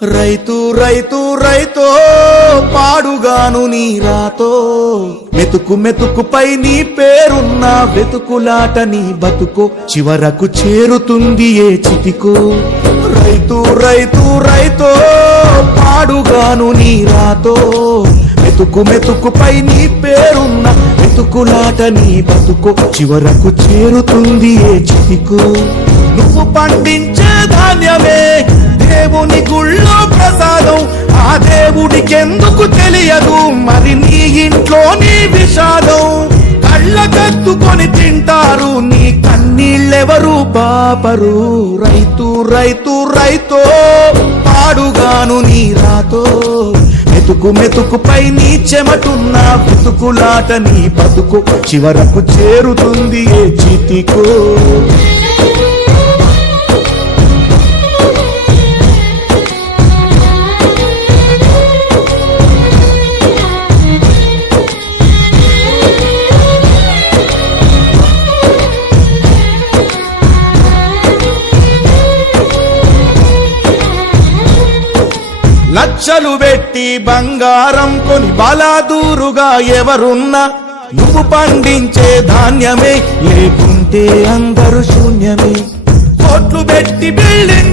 రైతు రైతు రైతో పాడుగాను నీ రాతో మెతుకు మెతుకుపై నీ పేరున్న వెతుకులాట నీ బతుకో చివరకు చేరుతుంది ఏ చితికో రైతు రైతు రైతో పాడుగాను నీ రాతో మెతుకు మెతుకుపై నీ పేరున్న వెతుకులాట నీ బతుకో చివరకు చేరుతుంది ఏ చితికో నువ్వు పండించే ధాన్యమే దేవుని గుళ్ళో ప్రసాదం ఆ దేవుడికెందుకు తెలియదు మరి నీ ఇంట్లో నీ విషాదం కళ్ళకత్తుకొని తింటారు నీ కన్నీళ్ళెవరు పాపరు రైతు రైతు రైతో పాడుగాను నీ రాతో మెతుకు మెతుకుపై నీ చెమటున్న బతుకులాట నీ బతుకు చివరకు చేరుతుంది ఏ చితికో లక్షలు పెట్టి బంగారం కొని బలాదూరుగా ఎవరున్నా నువ్వు పండించే ధాన్యమే లేకుంటే అందరూ శూన్యమే కోట్లు పెట్టి బిల్డింగ్